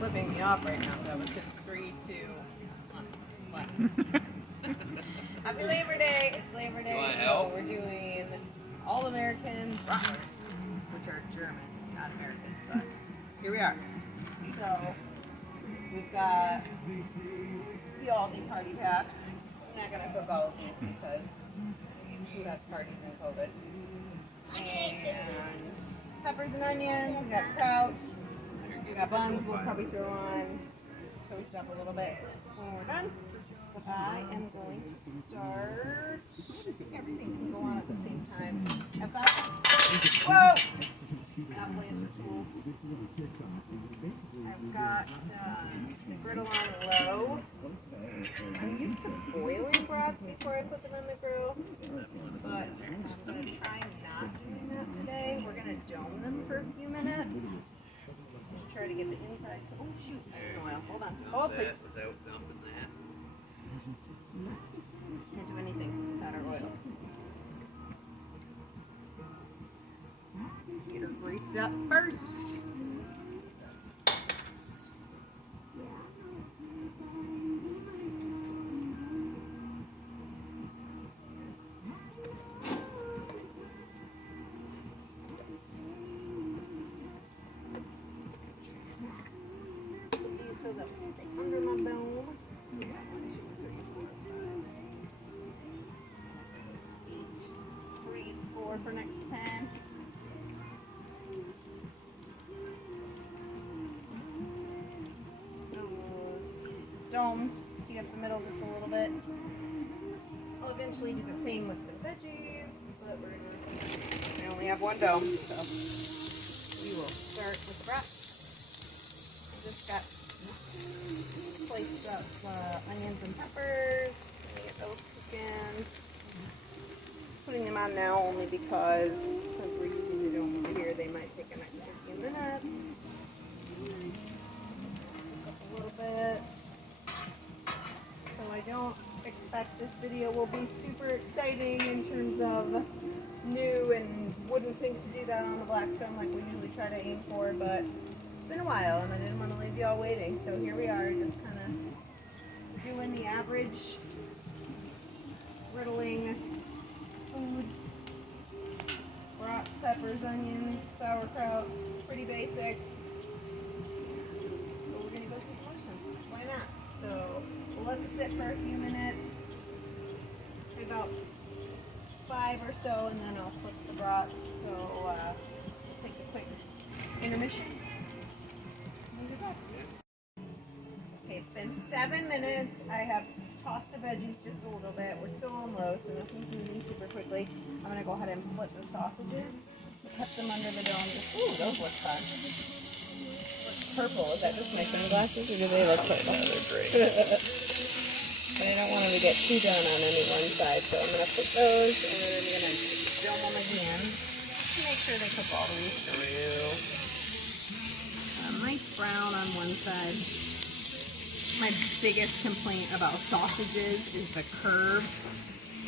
flipping me off right now. That was just 3, 2, 1. Happy Labor Day! It's Labor Day, so we're doing all-American bratwursts, which are German, not American, but here we are. So we've got the Aldi party pack. I'm not gonna cook all of these because who has parties in COVID? And peppers and onions. We got kraut. We got buns. We'll probably throw on to toast up a little bit when we're done. I am going to start. Everything can go on at the same time. I've got avalanche of tools. I've got the griddle on low. I'm used to boiling brats before I put them in the grill, but I'm going to try not doing that today. We're going to dome them for a few minutes. Just try to get the inside. Oh shoot! I don't know oil. Hold on. Hold please. Without dumping that. Can't do anything without our oil. Get her greased up first. So that we get under my dome. 1, 2, 3, 4, 5, 6, 7, 8. 3 is 4 for next time. Those domes, heat up the middle just a little bit. I'll eventually do the same with the veggies, but we only have one dome, so we will start with the brats. I just got sliced up onions and peppers. Get those cooking. Putting them on now only because since we're using the dome over here, they might take an extra few minutes. Up a little bit. So I don't expect this video will be super exciting in terms of new and wouldn't think to do that on the Blackstone like we usually try to aim for, but it's been a while and I didn't want to leave y'all waiting, so here we are, just kind of doing the average griddling foods. Brats, peppers, onions, sauerkraut, pretty basic. But we're going to go through the motions. Why not? So we'll let this sit for a few minutes, about 5 or so, and then I'll flip the brats. So we'll take a quick intermission. Okay, it's been 7 minutes. I have tossed the veggies just a little bit. We're still on low, so nothing's moving super quickly. I'm going to go ahead and flip the sausages. Cut them under the dome. Ooh, those look fun. Look purple. Is that just my sunglasses, or do they look purple? They're great. But I don't want them to get too done on any one side, so I'm going to flip those, and then I'm going to dome them again to make sure they cook all the way through. A nice brown on one side. My biggest complaint about sausages is the curve.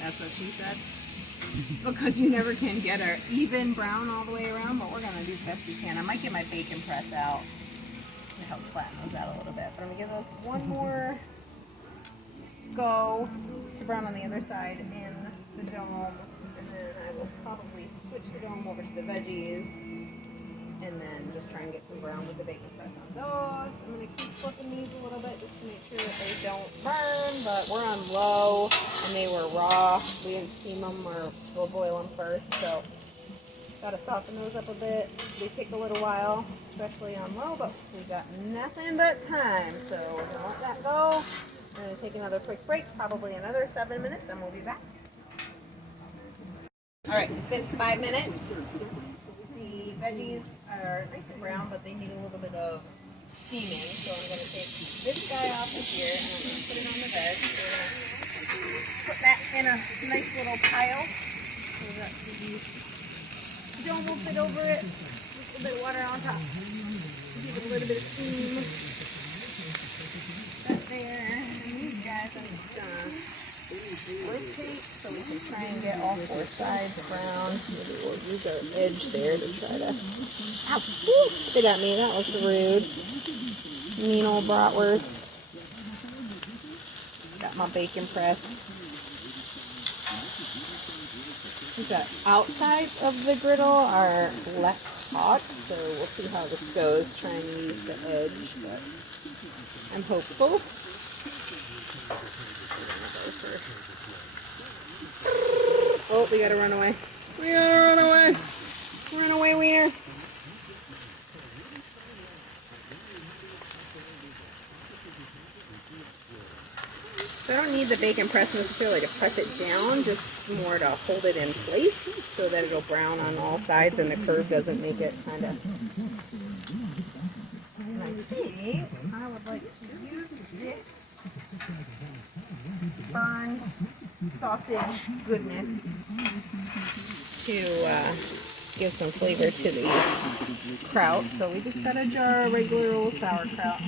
That's what she said. Because you never can get an even brown all the way around, but we're going to do the best we can. I might get my bacon press out to help flatten those out a little bit. But I'm going to give those one more go to brown on the other side in the dome. And then I will probably switch the dome over to the veggies. And then just try and get some brown with the bacon press on those. I'm going to keep flipping these a little bit just to make sure that they don't burn, but we're on low and they were raw. We didn't steam them or we'll boil them first, so got to soften those up a bit. They take a little while, especially on low, but we've got nothing but time, so we're going to let that go. I'm going to take another quick break, probably another 7 minutes, and we'll be back. All right, it's been 5 minutes. The veggies are nice and brown, but they need a little bit of steaming. So I'm going to take this guy off of here and I'm going to put it on the veg. So we're going to put that in a nice little pile so that the dome will fit over it. Just a bit of water on top. Give it a little bit of steam. That there. And these guys I'm just going to rotate so we can try and get all 4 sides brown. Maybe we'll use our edge there to try to... Ow! Woo! They got me. That was rude. mean old bratwurst. Got my bacon press. The outsides of the griddle are less hot, so we'll see how this goes. Trying to use the edge, but I'm hopeful. Oh, we gotta run away. We gotta run away. Run away, wiener. So I don't need the bacon press necessarily to press it down, just more to hold it in place so that it'll brown on all sides and the curve doesn't make it kind of... And I think I would like to use this burned sausage goodness to give some flavor to the kraut. So we just got a jar of regular old sauerkraut.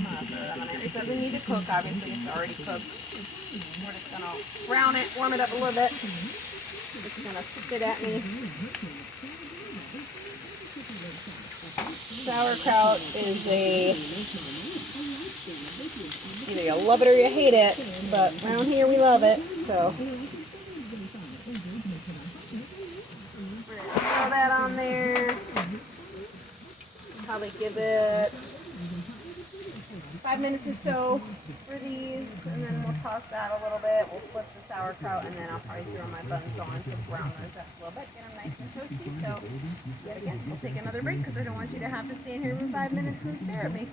It doesn't need to cook, obviously it's already cooked. We're just going to brown it, warm it up a little bit. It's going to spit at me. Sauerkraut is either you love it or you hate it, but around here we love it, so. We're going to throw that on there. Probably give it 5 minutes or so for these, and then we'll toss that a little bit. We'll flip the sauerkraut, and then I'll probably throw my buns on to brown those up a little bit, get them nice and toasty. So, yet again, we'll take another break because I don't want you to have to stand here for 5 minutes and stare at me.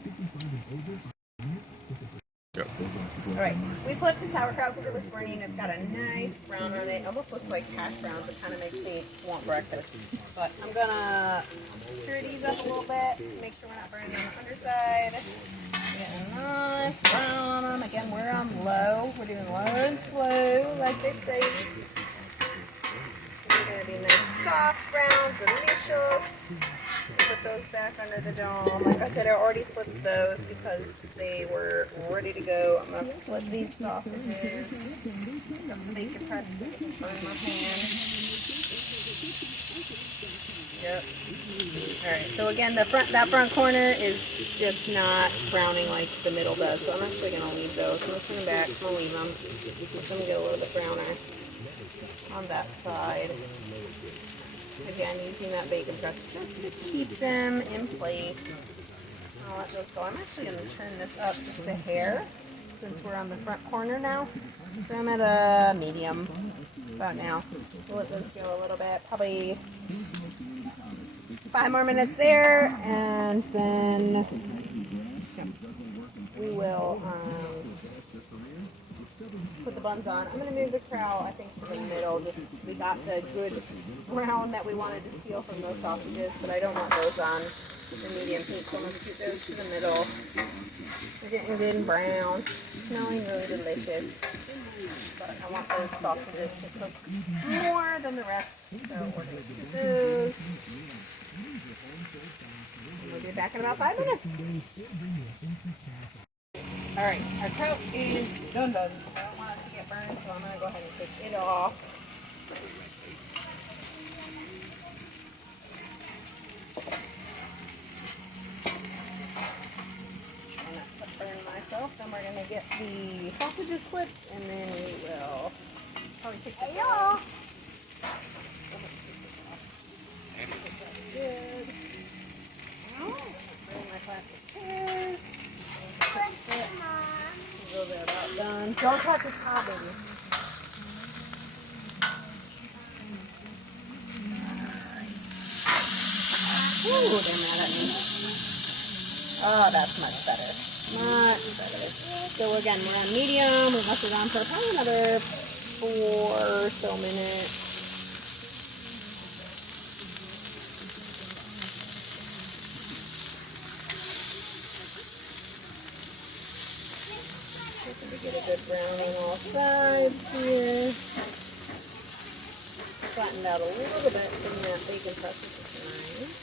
Alright, we flipped the sauerkraut because it was burning. It's got a nice brown on it. It almost looks like hash browns. It kind of makes me want breakfast. But I'm going to stir these up a little bit, make sure we're not burning on the underside. Getting a nice brown on them. Again, we're on low. We're doing low and slow, like they say. They're going to be nice, soft, brown, delicious. Put those back under the dome. Like I said, I already flipped those because they were ready to go. I'm going to flip these sausages. Got the bacon press on my pan. Yep. Alright, so again, that front corner is just not browning like the middle does. So I'm actually going to leave those. I'm just going to back. I'm going to leave them. Let them get a little bit browner on that side. Again, using that bacon press just to keep them in place. I'll let those go. I'm actually going to turn this up just a hair since we're on the front corner now. So I'm at a medium about now. We'll let those go a little bit. Probably 5 more minutes there, and then we will put the buns on. I'm going to move the kraut, I think, to the middle. We got the good brown that we wanted to steal from those sausages, but I don't want those on the medium heat, so I'm going to keep those to the middle. They're getting good and brown, smelling really delicious. But I want those sausages to cook more than the rest, so we're going to do those. And we'll be back in about 5 minutes. Alright, our kraut is done. I don't want it to get burned, so I'm going to go ahead and take it off. Trying not to burn myself. Then we're going to get the sausages flipped, and then we will probably take this off. Good. Bring my plastic chairs. Those are about done. Don't touch the top, baby. Ooh, they're mad at me. Oh, that's much better. Much better. So again, we're on medium. We left it on for probably another 4 or so minutes. Get a good brown on all sides here. Flattened out a little bit from that bacon press, which is nice.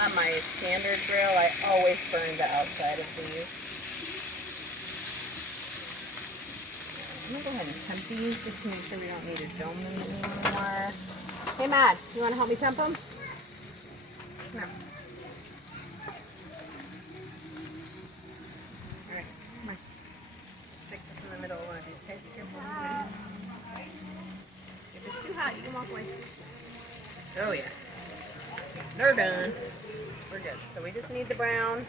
On my standard grill, I always burn the outside of these. I'm going to go ahead and temp these just to make sure we don't need to dome them anymore. They Mad, you want to help me temp them? No. Alright, come on. Stick this in the middle of one of these. Okay, be careful. If it's too hot, you can walk away. Oh yeah. They're done. We're good. So we just need the brown.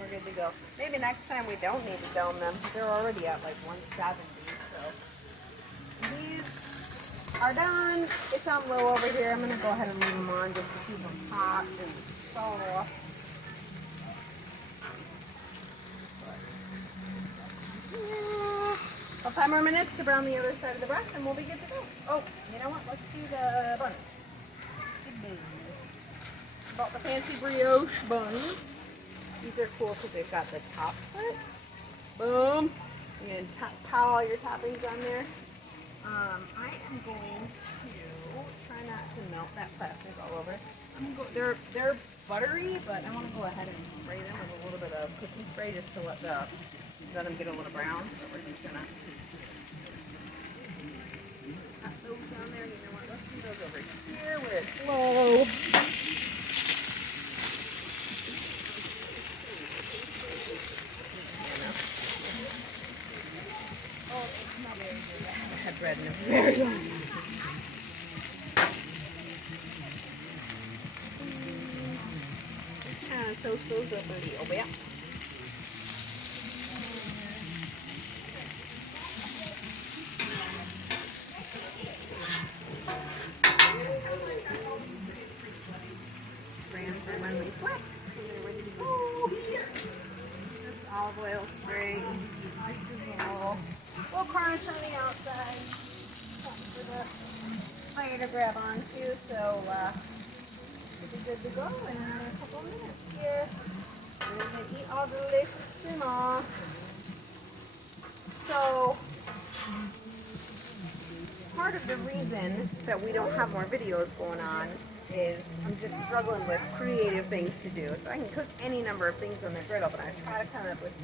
We're good to go. Maybe next time we don't need to dome them. They're already at like 170. So these are done. It's on low over here. I'm going to go ahead and leave them on just to keep them hot and soft. About 5 more minutes to brown the other side of the breast and we'll be good to go. Oh, you know what? Let's do the buns. Bought the fancy brioche buns. These are cool because they've got the top slit. Boom. You can pile all your toppings on there. I am going to try not to melt that plastic all over. I'm gonna go, they're buttery, but I want to go ahead and spray them with a little bit of cooking spray just to let them get a little brown. So we're just gonna put those down there. You know what? Let's do those over here where it's low. Bread in a very long time. Just kind of toast those up a little bit. Brands are when we sweat. So they're ready to go. Just olive oil spray. A little crunch on the outside. Something for the fire to grab onto. So we'll be good to go in a couple of minutes here. We're going to eat all the delicious tuna. So part of the reason that we don't have more videos going on is I'm just struggling with creative things to do. So I can cook any number of things on the griddle, but I try to come up with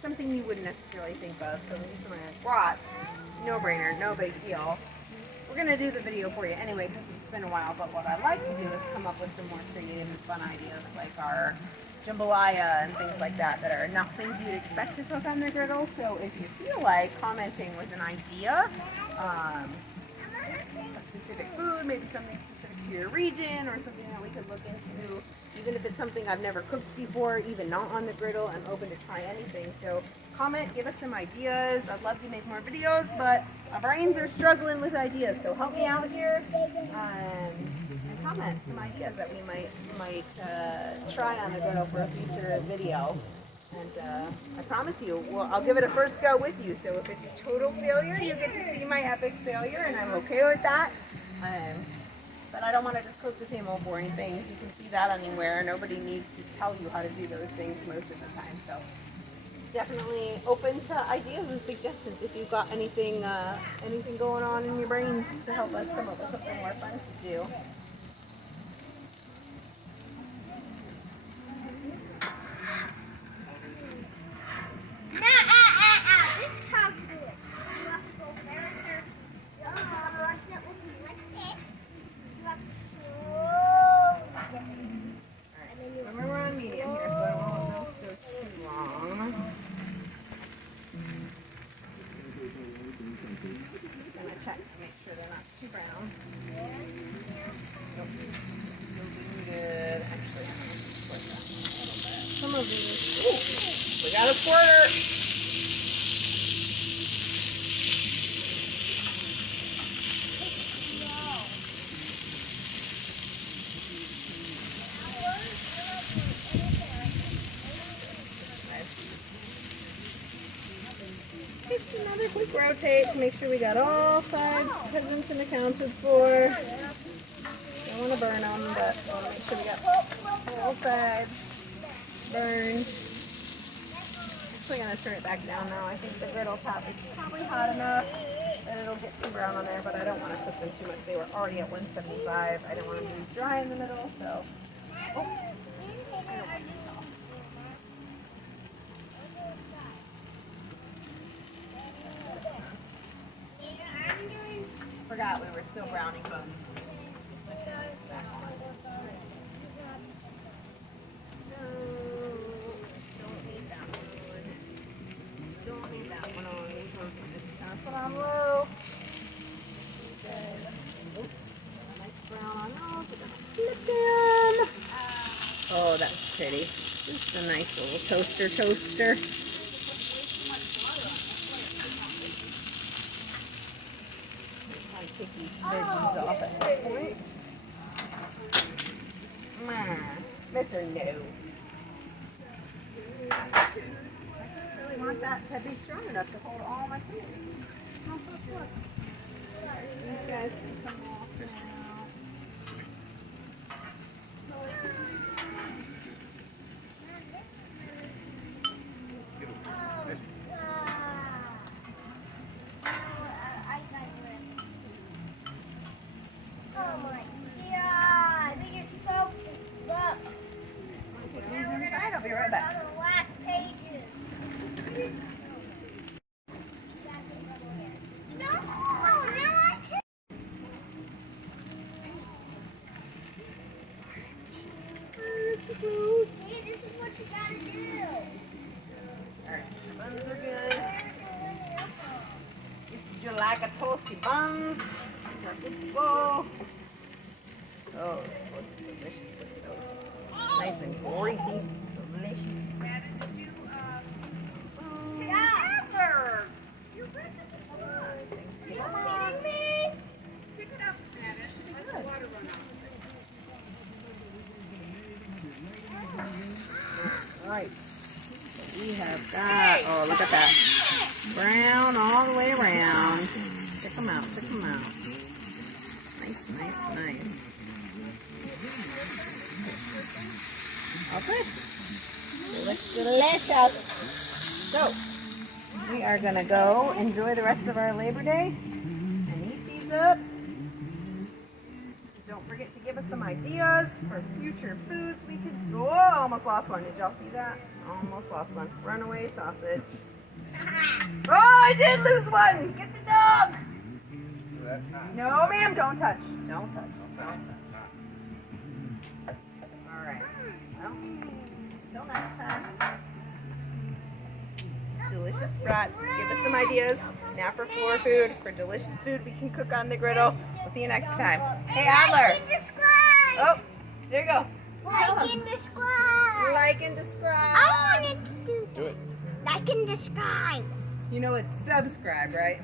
something you wouldn't necessarily think of. So we do something like brats, no brainer, no big deal. We're gonna do the video for you anyway because it's been a while, but what I like to do is come up with some more creative and fun ideas like our jambalaya and things like that are not things you'd expect to cook on the griddle. So if you feel like commenting with an idea, a specific food, maybe something specific to your region or something that we could look into, even if it's something I've never cooked before, even not on the griddle, I'm open to try anything. So comment, give us some ideas. I'd love to make more videos, but my brains are struggling with ideas. So help me out here and comment some ideas that we might try on the griddle for a future video. And I promise you, I'll give it a first go with you. So if it's a total failure, you get to see my epic failure, and I'm okay with that. But I don't want to just cook the same old boring things. You can see that anywhere. Nobody needs to tell you how to do those things most of the time. So definitely open to ideas and suggestions if you've got anything going on in your brains to help us come up with something more fun to do. Check to make sure they're not too brown. Nope. Still doing good. Actually, I'm going to split that a little bit. Some of these. Ooh, we got a quarter. Just another quick rotate to make sure we got all sides present and accounted for. Don't want to burn them, but I want to make sure we got all sides burned. Actually going to turn it back down now. I think the griddle top is probably hot enough that it'll get some brown on there, but I don't want to cook them too much. They were already at 175. I didn't want them to be dry in the middle, so. Oh. Forgot we were still browning buns. no, we're gonna flip them. Oh, that's pretty. Just a nice little toaster. I'll take these veggies off at this point. Mr. No. I just really want that to be strong enough to hold all my tomatoes. Oh, look. These guys can come off now. Oh my god, they just soaked this book. I'll be right back. On the last pages. No, now I can't. See, this is what you gotta do. Alright, the buns are good. If you like a toasty buns, they're good to go. Oh, those look delicious. Look at those. Nice and greasy. Delicious. You're kidding me? Pick it up, Spanish. Let the water run out. Alright. So we have got, oh, look at that. Brown all the way around. Check them out. Nice. Okay. Looks delicious. So, we are going to go enjoy the rest of our Labor Day and eat these up. Don't forget to give us some ideas for future foods we could. Oh, almost lost one. Did y'all see that? Almost lost one. Runaway sausage. Oh, I did lose one. Get the dog. No, ma'am. Don't touch. Don't touch. All right. Well, until next time. Delicious Brats. Give us some ideas. Now for floor food, for delicious food we can cook on the griddle. We'll see you next time. Hey, Adler. Like and subscribe. Oh, there you go. Like and subscribe. Like and subscribe. I wanted to do it. Like and subscribe. You know it's subscribe, right?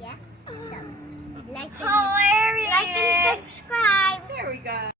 Yeah. So, like and subscribe. There we go.